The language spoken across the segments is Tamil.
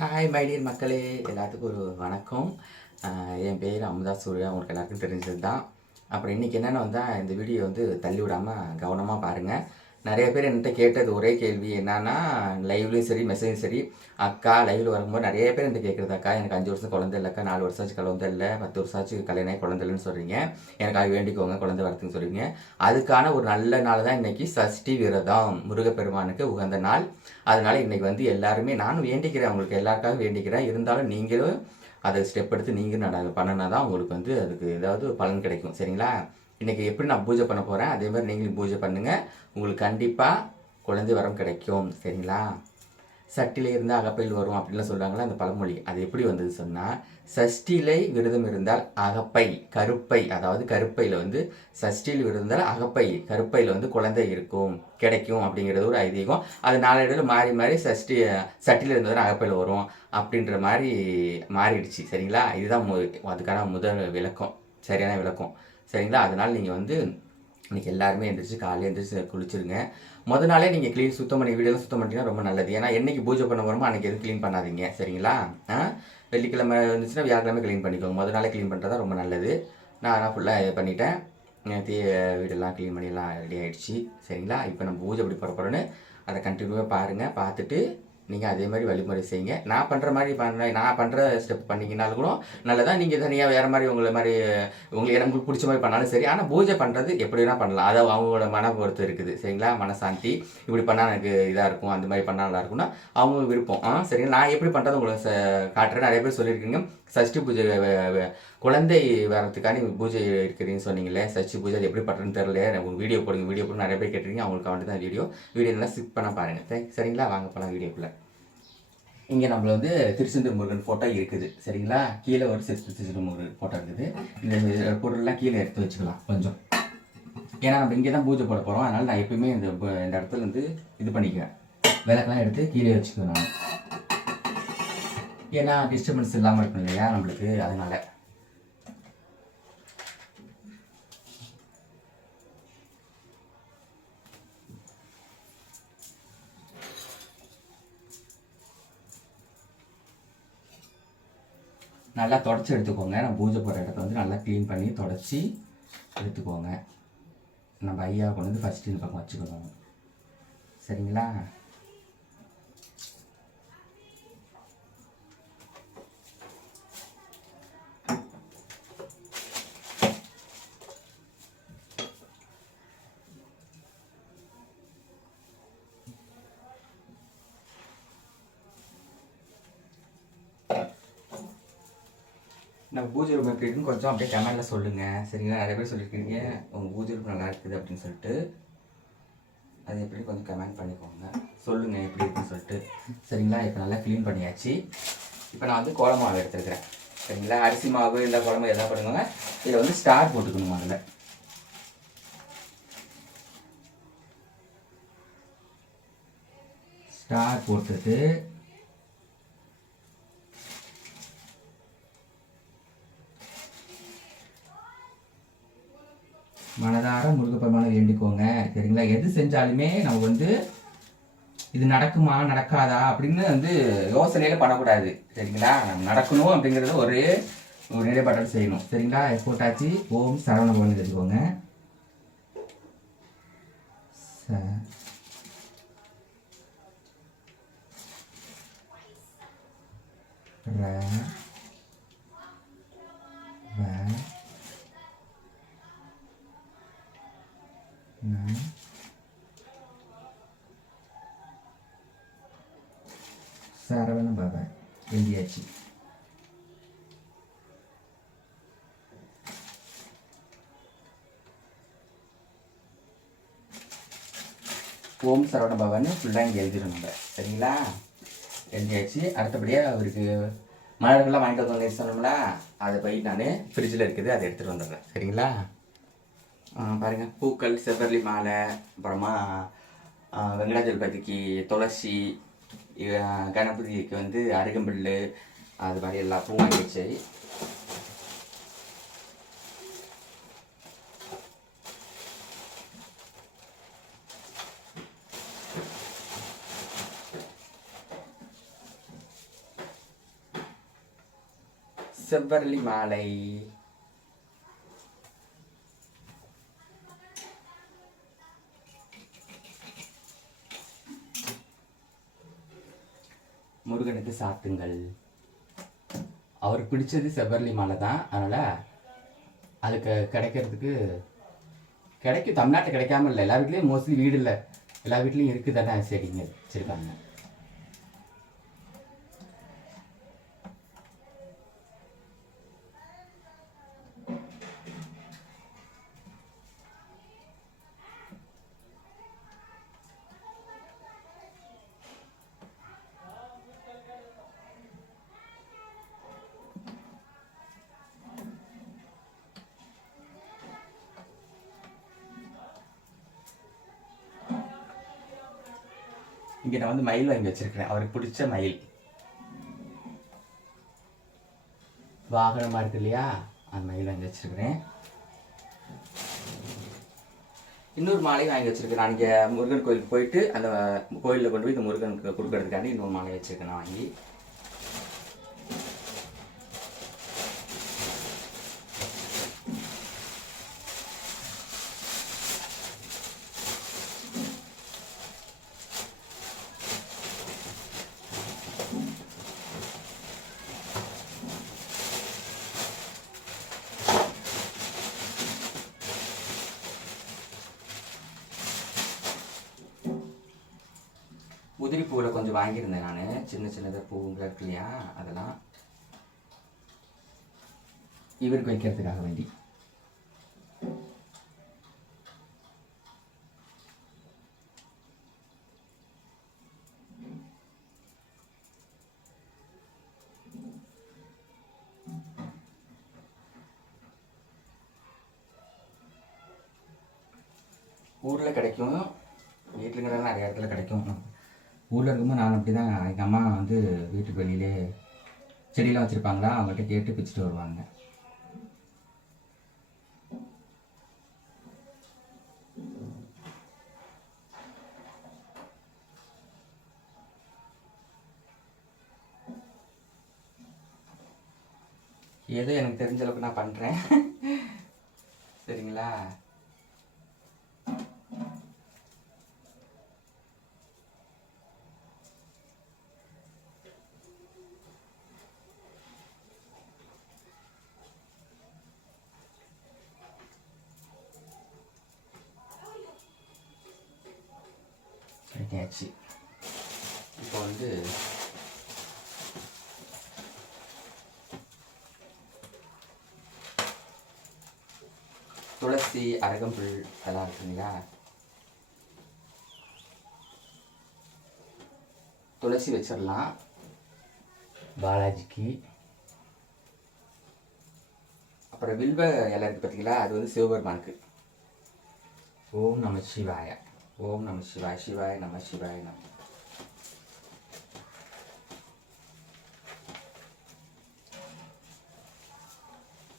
ஹாய் மைடியர் மக்களே. எல்லாத்துக்கும் ஒரு வணக்கம். என் பேர் அமுதா சூர்யா. உங்களுக்கு எல்லாருக்கும் தெரிஞ்சது தான் அப்புறம் இன்றைக்கி என்னென்னு வந்தால் இந்த வீடியோ வந்து தள்ளி விடாமல் கவனமாக பாருங்கள் நிறைய பேர் என்கிட்ட கேட்டது ஒரே கேள்வி என்னன்னா லைவ்லையும் சரி மெசேஜும் சரி அக்கா லைவில் வரும்போது நிறைய பேர் என்கிட்ட கேட்குறது அக்கா எனக்கு அஞ்சு வருஷம் குழந்தை இல்லைக்கா நாலு வருஷம் ஆச்சு குழந்தை இல்லை பத்து வருஷம் ஆச்சு கல்யாணம் குழந்தை இல்லைன்னு சொல்கிறீங்க எனக்காக வேண்டிக்கோங்க குழந்தை வரத்துன்னு சொல்கிறீங்க அதுக்கான ஒரு நல்ல நாள் தான் இன்றைக்கி சஷ்டி விரதம். முருகப்பெருமானுக்கு உகந்த நாள். அதனால இன்றைக்கி வந்து எல்லாருமே நானும் வேண்டிக்கிறேன் உங்களுக்கு எல்லாருக்காக வேண்டிக்கிறேன். இருந்தாலும் நீங்களும் அதை ஸ்டெப் எடுத்து நீங்களும் நான் அதை பண்ணினா தான் உங்களுக்கு வந்து அதுக்கு ஏதாவது பலன் கிடைக்கும். சரிங்களா? இன்றைக்கி எப்படி நான் பூஜை பண்ண போகிறேன் அதே மாதிரி நீங்களும் பூஜை பண்ணுங்கள் உங்களுக்கு கண்டிப்பாக குழந்தை வரம் கிடைக்கும். சரிங்களா? சட்டில இருந்தால் அகப்பையில் வரும் அப்படின்லாம் சொல்கிறாங்களா அந்த பழமொழி. அது எப்படி வந்தது சொன்னால் சஷ்டிலை விரதம் இருந்தால் அகப்பை கருப்பை அதாவது கருப்பையில் வந்து சஷ்டியில் விரதம் இருந்தால் அகப்பை கருப்பையில் வந்து குழந்தை இருக்கும் கிடைக்கும் அப்படிங்கிறது ஒரு ஐதீகம். அது நாளடைவில் மாறி மாறி சஷ்டி சட்டியில் இருந்தால் அகப்பையில் வரும் அப்படின்ற மாதிரி மாறிடுச்சு. சரிங்களா? இதுதான் மு அதுக்கான முதல் விளக்கம். சரியான விளக்கம். சரிங்களா? அதனால் நீங்கள் வந்து இன்னைக்கு எல்லாருமே எழுந்திரிச்சு காலையில் எழுந்திரிச்சு குளிச்சிருங்க. முத நாளே நீங்கள் க்ளீன் சுத்தம் பண்ணி வீடெல்லாம் சுத்தம் பண்ணிட்டீங்கன்னா ரொம்ப நல்லது. ஏன்னா என்றைக்கு பூஜை பண்ண வரமோ அன்னைக்கு எதுவும் க்ளீன் பண்ணாதீங்க. சரிங்களா? ஆ? வெள்ளிக்கிழமை இருந்துச்சுன்னா வியாழக்கிழமை க்ளீன் பண்ணிக்கோங்க. முத நாளே க்ளீன் பண்ணுறது ரொம்ப நல்லது. நான் ஆனால் ஃபுல்லாக இது பண்ணிட்டேன். நேற்று வீடெல்லாம் க்ளீன் பண்ணியெல்லாம் ரெடி ஆகிடுச்சு சரிங்களா? இப்போ நம்ம பூஜை எப்படி போட அதை கண்டினியூவாக பாருங்கள் பார்த்துட்டு நீங்கள் அதே மாதிரி வழிமுறை செய்யுங்க. நான் பண்ணுற மாதிரி பண்ண நான் பண்ணுற ஸ்டெப் பண்ணீங்கனாலும் கூட நல்லதாக நீங்கள் தனியாக வேறு மாதிரி உங்களை மாதிரி உங்களுக்கு எனக்கு உங்களுக்கு பிடிச்ச மாதிரி பண்ணாலும் சரி. ஆனால் பூஜை பண்ணுறது எப்படி வேணால் பண்ணலாம். அதை அவங்களோட மன பொறுத்து இருக்குது. சரிங்களா? மனசாந்தி. இப்படி பண்ணால் எனக்கு இதாக இருக்கும். அந்த மாதிரி பண்ணால் நல்லா இருக்கும்னா அவங்க விருப்பம். ஆ சரிங்களா நான் எப்படி பண்ணுறது உங்களுக்கு காட்டுறேன். நிறைய பேர் சொல்லியிருக்கீங்க. சஷ்டி பூஜை குழந்தை வரத்துக்கான பூஜை இருக்கிறீங்கன்னு சொன்னீங்களே சஷ்டி பூஜை அது எப்படி பண்ணுறதுன்னு தெரியல உங்களுக்கு வீடியோ போடுங்க வீடியோ போட்டு நிறைய பேர் கேட்டிருக்கீங்க அவங்களுக்கு வந்துட்டு தான் வீடியோ வீடியோ நல்லா ஸ்கிப் பண்ண பாருங்கள் சரிங்களா? வாங்க போகலாம் வீடியோக்குள்ளே. இங்கே நம்மள வந்து திருச்செந்தூர் முருகன் ஃபோட்டோ இருக்குது. சரிங்களா? கீழே ஒரு திருச்செந்தூர் முருகன் ஃபோட்டோ இருக்குது. இந்த பொருள்லாம் கீழே எடுத்து வச்சுக்கலாம் கொஞ்சம். ஏன்னா நம்ம இங்கே தான் பூஜை போட போகிறோம் அதனால் நான் எப்பயுமே இந்த இந்த இடத்துல வந்து இது பண்ணிக்குவேன். விளக்கெல்லாம் எடுத்து கீழே வச்சுக்குவேன் நான். ஏன்னா டிஸ்டர்பன்ஸ் இல்லாமல் இருக்கும் இல்லையா நம்மளுக்கு? அதனால். நல்லா தொடச்சி எடுத்துக்கோங்க. நான் பூஜை போடுற இடத்த வந்து நல்லா க்ளீன் பண்ணி தொடச்சி எடுத்துக்கோங்க. நம்ம ஐயா கொண்டு வந்து ஃபஸ்ட்டு இந்த பக்கம் வச்சுக்கணும். சரிங்களா? நம்ம பூஜை ரூம் எப்படி இருக்குன்னு கொஞ்சம் அப்படியே கமெண்டில் சொல்லுங்கள் சரிங்களா? நிறைய பேர் சொல்லியிருக்கீங்க உங்கள் பூஜை ரூம் நல்லா இருக்குது அப்படின்னு சொல்லிட்டு. அது எப்படி கொஞ்சம் கமெண்ட் பண்ணிக்கோங்க. சொல்லுங்கள் எப்படி இருக்குன்னு சொல்லிட்டு. சரிங்களா? இப்போ நல்லா க்ளீன் பண்ணியாச்சு. இப்போ நான் வந்து கோலம் மாவு எடுத்துருக்கிறேன். சரிங்களா? அரிசி மாவு இல்லை குழம்பு எதாவது பண்ணுவாங்க இதில் வந்து ஸ்டார் போட்டுக்கணும் அதில் ஸ்டார் போட்டுட்டு மனதார முருகப்பெருமானை வேண்டிக்கோங்க. சரிங்களா? எது செஞ்சாலுமே நம்ம வந்து இது நடக்குமா நடக்காதா அப்படின்னு வந்து யோசனையில பண்ணக்கூடாது. சரிங்களா? நடக்கணும் அப்படிங்கிறது ஒரே ஒரு நிலைப்பாட்டோட செய்யணும். சரிங்களா? போட்டாச்சு. ஓம் சரவண பவன் எழுதிக்கோங்க ச ந சரவண பவ எழுதியாச்சு ஓம் சரவண பவன்னு ஃபுல்லாக இங்கே எழுதிடணும் சரிங்களா? எழுதியாச்சு அடுத்தபடியாக அவருக்கு மலர்கள்லாம் வாங்கிட்டு வந்தோம்னு சொன்னோம்ல அதை போய் நான் ஃப்ரிட்ஜில் இருக்குது அதை எடுத்துகிட்டு வந்துடுறேன். சரிங்களா? பாருங்கள் பூக்கள் செவ்வரளி மாலை அப்புறமா வெங்கடாஜலபதிக்கு துளசி கணபதிக்கு வந்து அருகம்புல் அது மாதிரி எல்லா பூ வாங்கிடுச்சு செவ்வரளி மாலை எடுத்து சாத்துங்கள் அவர் பிடிச்சது செவ்வரளி மாலை தான். அதனால் அதுக்கு கிடைக்கிறதுக்கு கிடைக்கும். தமிழ்நாட்டில் கிடைக்காம இல்லை. எல்லா வீட்லேயும் மோஸ்ட்லி வீடு இல்லை. எல்லா வீட்லேயும் இருக்குது தானே செடிங்க வச்சுருக்காங்க இங்கே நான் வந்து மயில் வாங்கி வச்சிருக்கிறேன். அவருக்கு பிடிச்ச மயில். வாகனமாக இருக்கு இல்லையா? அந்த மயில் வாங்கி வச்சிருக்கிறேன். இன்னொரு மாலை வாங்கி வச்சிருக்கேன் நான் இங்கே முருகன் கோயிலுக்கு போயிட்டு அந்த கோயிலில் கொண்டு போய் இந்த முருகனுக்கு கொடுக்கறதுக்காண்டி இன்னொரு மாலை வச்சிருக்கேன் நான் வாங்கி. உதிரி பூவில் கொஞ்சம் வாங்கியிருந்தேன் நான். சின்ன சின்னதாக பூவுங்க இருக்கு இல்லையா? அதெல்லாம் இவருக்கு வைக்கிறதுக்காக வேண்டி. ஊரில் கிடைக்கும். வீட்டிலுங்கிறத நிறைய இடத்துல கிடைக்கும். ஊரில் இருக்கும்போது நான் அப்படி தான் எங்கள் அம்மா வந்து வீட்டுக்கு வெளியிலே செடியெலாம் வச்சுருப்பாங்களா? அவங்கள்ட்ட கேட்டு பிச்சுட்டு வருவாங்க. கிடைக்காச்சு இப்போ வந்து துளசி அரகம்புல் அதெல்லாம் இருக்குங்களா துளசி வச்சிடலாம். பாலாஜிக்கு. அப்புறம் வில்வ இலை இருக்கு பார்த்தீங்களா அது வந்து சிவபெருமானுக்கு. ஓம் நம சிவாய. ஓம் நம சிவாய் சிவாய் நம சிவாய் நம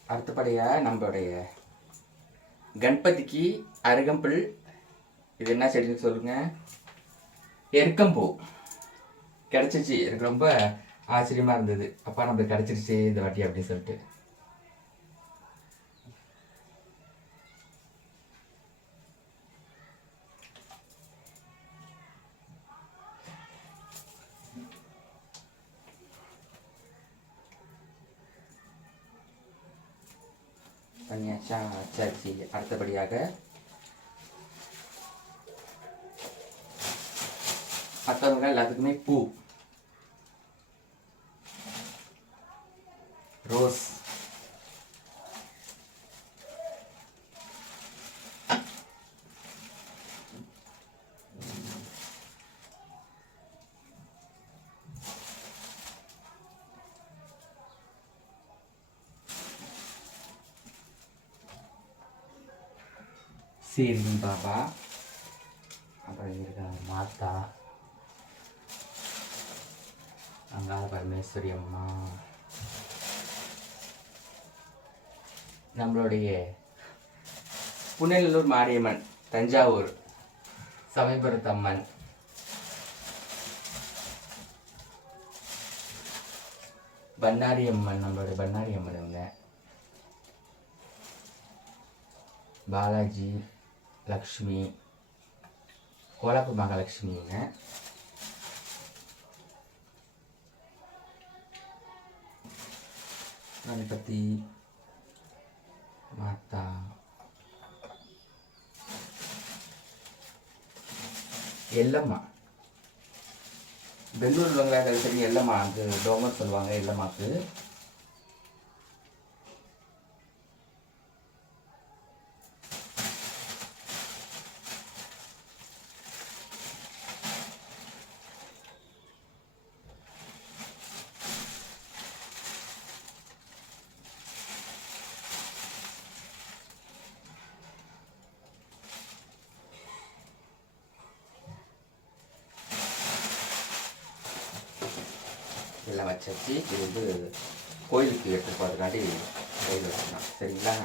அடுத்தபடியாக நம்மளுடைய கணபதிக்கு அருகம்புல் இது என்ன செடின்னு சொல்லுங்க. எருக்கம்பூ. கிடச்சிச்சு. எனக்கு ரொம்ப ஆச்சரியமாக இருந்தது. அப்பா நம்மளுக்கு கிடச்சிருச்சு இந்த வாட்டி அப்படின்னு சொல்லிட்டு. பண்ணியாச்சா சரி அடுத்தபடியாக. மற்றவங்க எல்லாத்துக்குமே பூ. ரோஸ் சீரின் பாப்பா அப்புறம் இங்க இருக்காங்க மாதா பரமேஸ்வரி அம்மா. நம்மளுடைய புனலூர் மாரியம்மன் தஞ்சாவூர் சமயபுரத்தம்மன். பண்ணாரி அம்மன் நம்மளோட பண்ணாரி அம்மன் இவங்க. பாலாஜி. லக்ஷ்மி கோலப்பு மகாலட்சுமிங்க கணபதி மாதா எல்லம்மா பெங்களூர் பங்களாதேஷ் எல்லம்மா அது டோமர் சொல்லுவாங்க எல்லம்மாக்கு எல்லாம் இது வந்து கோயிலுக்கு எடுத்து போகிறதுக்காண்டி கோயில் வச்சுக்கலாம் சரிங்களா?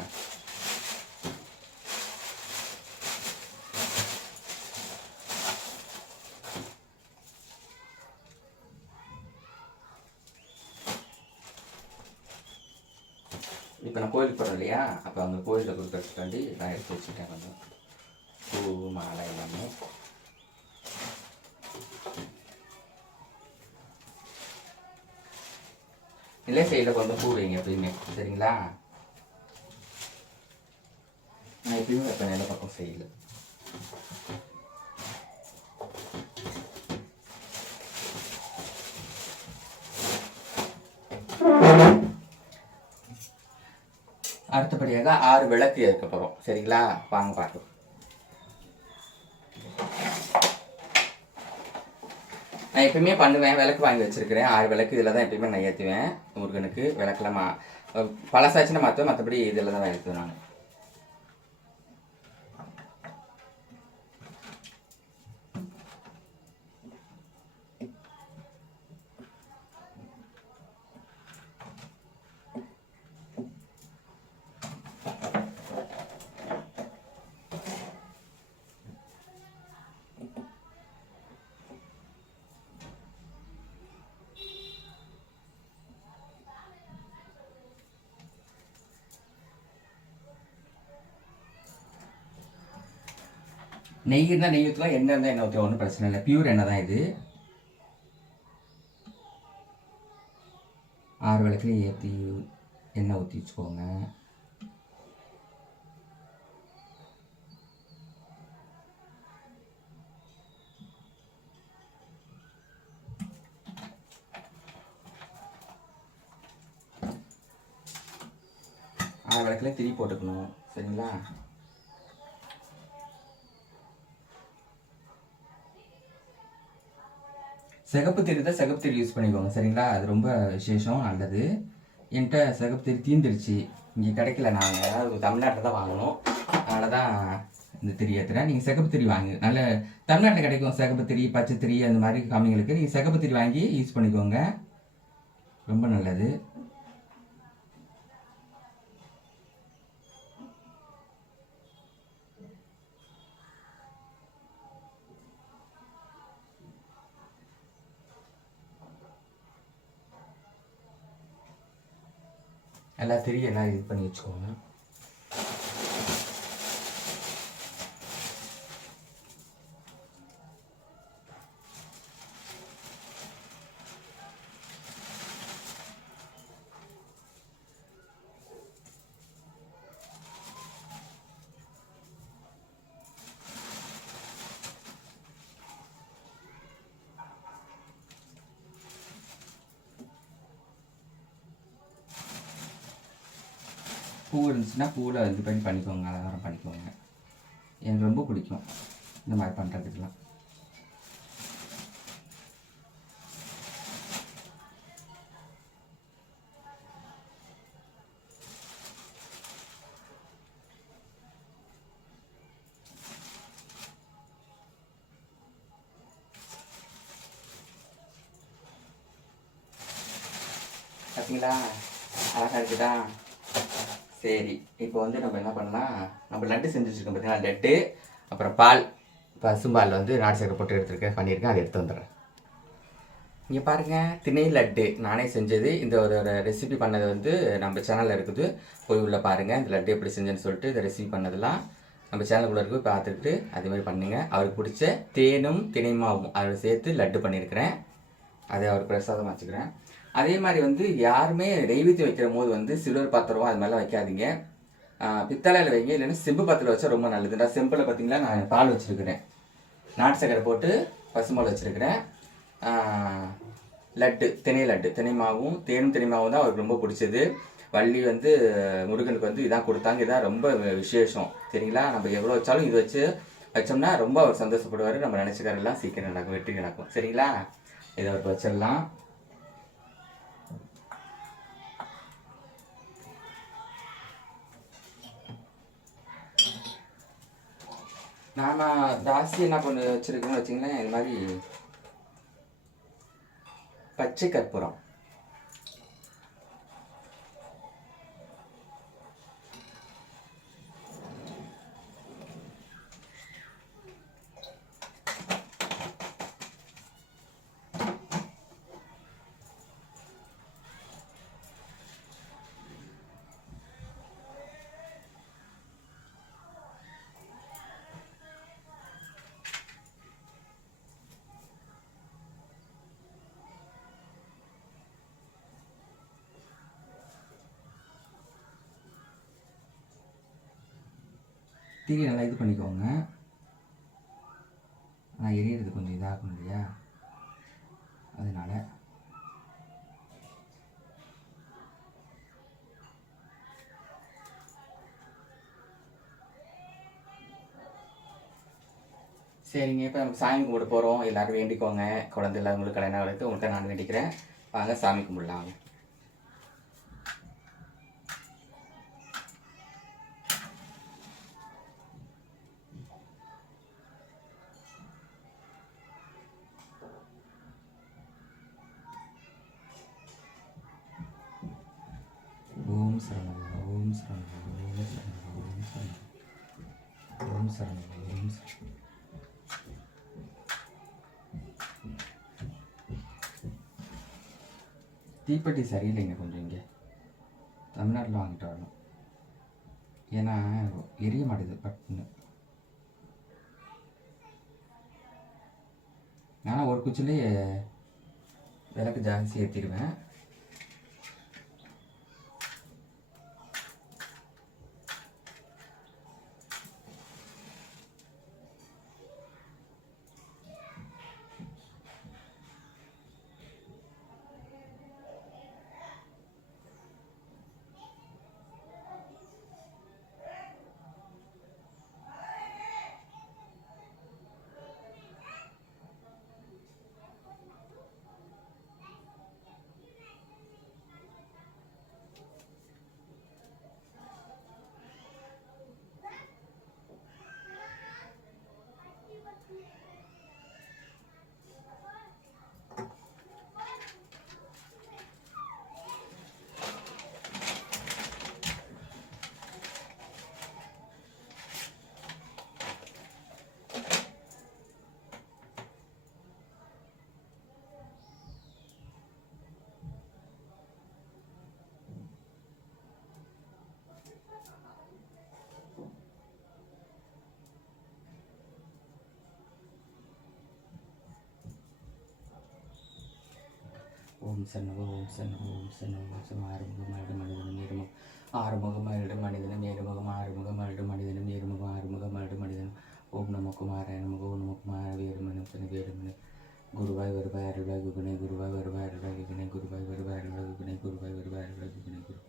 இப்போ நான் கோயிலுக்கு போகிறேன் இல்லையா? அப்போ அங்கே கோயிலில் கொடுக்கறதுக்காண்டி நான் எடுத்து வச்சுட்டேன் கொஞ்சம். பூ மாலை எல்லாமே. இல்லை சைடில் கொஞ்சம் பூ வைங்க எப்பயுமே. சரிங்களா? நான் எப்பயுமே வைப்பேன் நில பக்கம் சைடில் அடுத்தபடியாக ஆறு விளக்கு ஏற்க போகிறோம் சரிங்களா? வாங்க பார்க்கலாம். நான் எப்பயுமே பண்ணுவேன் விளக்கு வாங்கி வச்சிருக்கிறேன். ஆறு விளக்கு இதில் தான் எப்பயுமே நான் ஏற்றுவேன் முருகனுக்கு விளக்கெல்லாம் மா பழசாச்சுன்னா மாற்றுவேன் மற்றபடி இதில் தான் ஏற்றுவேன் நான். நெய் இருந்தால் நெய் ஊற்றலாம் எண்ணெய் இருந்தால் எண்ணெய் ஊற்றலாம் ஒன்றும் பிரச்சனை இல்லை. பியூர் எண்ணெய் தான் இது. ஆறு விளக்குலையும் ஏற்றி எண்ணெய் ஊற்றி வச்சுக்கோங்க. ஆறு விளக்குலையும் திரி போட்டுக்கணும். சரிங்களா? சிகப்பு திரி தான் சிகப்பு திரி யூஸ் பண்ணிக்கோங்க. சரிங்களா? அது ரொம்ப விசேஷம் நல்லது. என்கிட்ட சிகப்பு திரி தீந்துருச்சு. இங்கே கிடைக்கல. நாங்கள் அதாவது தமிழ்நாட்டில் தான் வாங்கணும். அதனால தான் இந்த திரி ஏற்றுறேன் நீங்கள் சிகப்பு திரி வாங்கி. நல்ல தமிழ்நாட்டில் கிடைக்கும் சிகப்பு திரி பச்சை திரி அந்த மாதிரி காமிங்களுக்கு நீங்கள் சிகப்பு திரி வாங்கி யூஸ் பண்ணிக்கோங்க. ரொம்ப நல்லது. எல்லா திரியும் எல்லாம் இது பண்ணி வச்சுக்கோங்க பூ இருந்துச்சுன்னா பூவில் இது பண்ணி பண்ணிக்கோங்க அலங்காரம் பண்ணிக்கோங்க. எனக்கு ரொம்ப பிடிக்கும் இந்த மாதிரி பண்ணுறதுக்கெல்லாம் பார்த்தீங்களா அழகாக இருக்குதா? சரி இப்போ வந்து நம்ம என்ன பண்ணலாம் நம்ம லட்டு செஞ்சு வச்சுருக்கோம் பார்த்தீங்கன்னா லட்டு அப்புறம் பால். பசும்பால் வந்து நாட்டு சக்கரை போட்டு எடுத்துருக்கேன் பண்ணியிருக்கேன் அதை எடுத்து வந்துடுறேன். இங்கே பாருங்கள் திணை லட்டு. நானே செஞ்சது. இந்த ஒரு ரெசிபி பண்ணது வந்து நம்ம சேனலில் இருக்குது. போய் உள்ளே பாருங்கள் இந்த லட்டு எப்படி செஞ்சேன்னு சொல்லிட்டு இந்த ரெசிபி பண்ணதெல்லாம் நம்ம சேனலுக்குள்ளே இருக்கு பார்த்துட்டு அதே மாதிரி பண்ணுங்கள் அவருக்கு பிடிச்ச தேனும் திணைமாவும் அதை சேர்த்து லட்டு பண்ணியிருக்கிறேன். அதை அவர் பிரசாதம் வச்சுக்கிறேன். அதே மாதிரி வந்து யாருமே நெய்வேத்தியம் வைக்கிற போது வந்து சில்வர் பாத்திரம் அது மாதிரிலாம் வைக்காதீங்க. பித்தளையில் வைங்க. இல்லைன்னா செம்பு பாத்திரம் வச்சா ரொம்ப நல்லது. நான் செம்பில் பார்த்தீங்களா நான் பால் வச்சுருக்கிறேன். நாட்டு சக்கரை போட்டு பசுமால் வச்சுருக்கிறேன். லட்டு தினை லட்டு. தினை மாவும் தேனும் தினை மாவும் தான் அவருக்கு ரொம்ப பிடிச்சது. வள்ளி வந்து முருகனுக்கு வந்து இதான் கொடுத்தாங்க. இதான் ரொம்ப விசேஷம். சரிங்களா? நம்ம எவ்வளோ வச்சாலும் இது வச்சு வச்சோம்னா ரொம்ப அவர் சந்தோஷப்படுவார். நம்ம நினச்சிக்காரெல்லாம் சீக்கிரம் நடக்கும் வெற்றி நடக்கும். சரிங்களா? இதை அவருக்கு வச்சிடலாம். நாம ஜாஸ்தி என்ன பண்ண வச்சிருக்கோம்னு வச்சிங்களேன் இது மாதிரி பச்சை கற்பூரம். தீயை நல்லா இது பண்ணிக்கோங்க. ஆனால் எரியறது கொஞ்சம் இதாகும் இல்லையா? அதனால் சரிங்க இப்போ நம்ம சாமி கும்பிட போகிறோம் எல்லாரும் வேண்டிக்கோங்க. குழந்தை இல்லாதவங்களுக்கு கல்யாணம் ஆகிறதுக்கு உங்கள்கிட்ட நான் வேண்டிக்கிறேன். வாங்க சாமி கும்பிடலாம். தீப்பெட்டி சரியில்லைங்க கொஞ்சம் இங்கே. தமிழ்நாட்டில் வாங்கிட்டு வரணும். ஏன்னா எரிய மாட்டேது பட்டுன்னு. நான் ஒரு குச்சிலே விளக்கு ஜாஸ்தி ஏற்றிடுவேன் ஓம் சன்னவ ஓம் சன்னவ ஓம் சன்னவ ஓம் சம் ஆறுமுகம் அருடு மனிதனும் ஏறுமுகம் ஆறுமுகம் அருடு மனிதனும் ஏறுமுகம் ஆறுமுகம் அருடு மனிதனும் ஏறுமுகம் ஆறுமுகம் அருடு மனிதனும் ஓம் நம குமார நமக ஓம் நம குமார வேறுமனும் தனி வேறுமனு குருவாய் வருவாய் அருள்வாய் குகுணை குருவாய் வருவாய் அருள்வாய் குகுணை குருவாய் வருவாய் அருள்வாய் குகுணை குருவாய் வருவாய் அருள்வாய் குகுணை குரு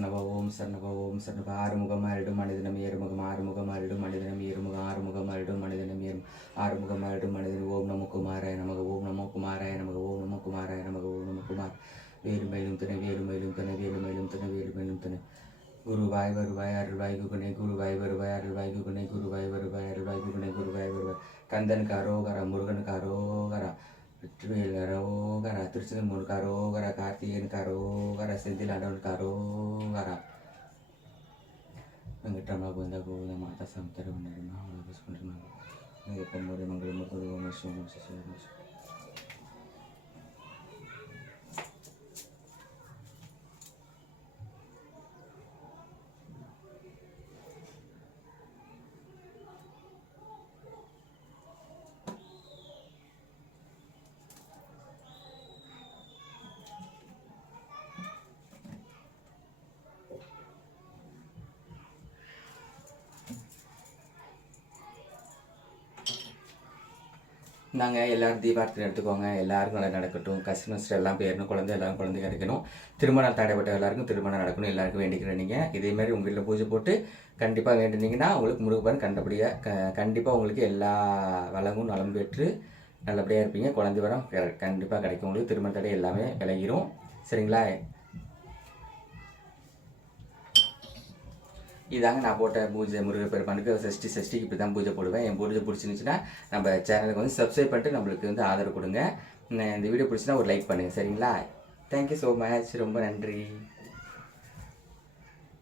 ஓம் சரணவ ஓம் சரணவ ஓம் சரணவ ஆறுமுகம் அருடும் மனிதனம் ஏறுமுகம் ஆறுமுகம் அருடும் மனிதனம் ஏறுமுகம் ஆறுமுகம் அருடும் மனிதனம் ஏறும் ஆறுமுகம் அருடும் மனிதன் ஓம் நமோ குமாராய நமக ஓம் நமோ குமாராய நமக ஓம் நமோ குமாராய நமக ஓம் நமோ குமார். வேறு மேலும் துணை வேறு மேலும் துணை வேறு மேலும் துணை வேறு மேலும் துணை. குருவாய் வருவாய் அருள்வாய் குகுணை குருவாய் வருவாய் அருள்வாய் குகுணை குருவாய் வருவாய் அருள்வாய் குகுணை குருவாய் வருவாய். கந்தனுக்கு அரோகரா முருகனுக்கு அரோகரா. లక్ష్మీల రోగర తులసిమూలు కరోగర కార్తీయన్ కరోగర సెంధిలాడోన్ కరోగర వెంకటరమ బృంద గోవింద మాత సంతరం ఉన్నారు మా చూసుకుంటున్నాను ఎప్పమూరి మంగళమూర్తి శివ நாங்கள் எல்லாரும் தீபார்த்தனை எடுத்துக்கோங்க. எல்லாருக்கும் நல்லா நடக்கட்டும். கஸ்டமர்ஸ் எல்லாம் பேரணும் குழந்தை எல்லாம் குழந்தை கிடைக்கணும் திருமணம் தடைப்பட்ட எல்லாருக்கும் திருமணம் நடக்கணும். எல்லாருக்கும் வேண்டிக்கிறேன் நீங்கள் இதேமாதிரி உங்கள் வீட்டில் பூஜை போட்டு கண்டிப்பாக வேண்டினீங்கன்னா உங்களுக்கு முருகப்பன் கண்டபடியாக க கண்டிப்பாக உங்களுக்கு எல்லா வளமும் நலம் பெற்று நல்லபடியாக இருப்பீங்க. குழந்தை வரம் கண்டிப்பாக கிடைக்கும். உங்களுக்கு திருமண தடை எல்லாமே விலகிரும். சரிங்களா? இதாங்க நான் போட்ட பூஜை முருகப்பெருமானுக்கு சஷ்டி சஷ்டிக்கு இப்படி தான் பூஜை போடுவேன். என் பூஜை பிடிச்சிருந்துச்சுன்னா நம்ம சேனலுக்கு வந்து சப்ஸ்கிரைப் பண்ணிட்டு நம்மளுக்கு வந்து ஆதரவு கொடுங்க. இந்த வீடியோ பிடிச்சினா ஒரு லைக் பண்ணுங்கள் சரிங்களா? தேங்க்யூ ஸோ மச் ரொம்ப நன்றி.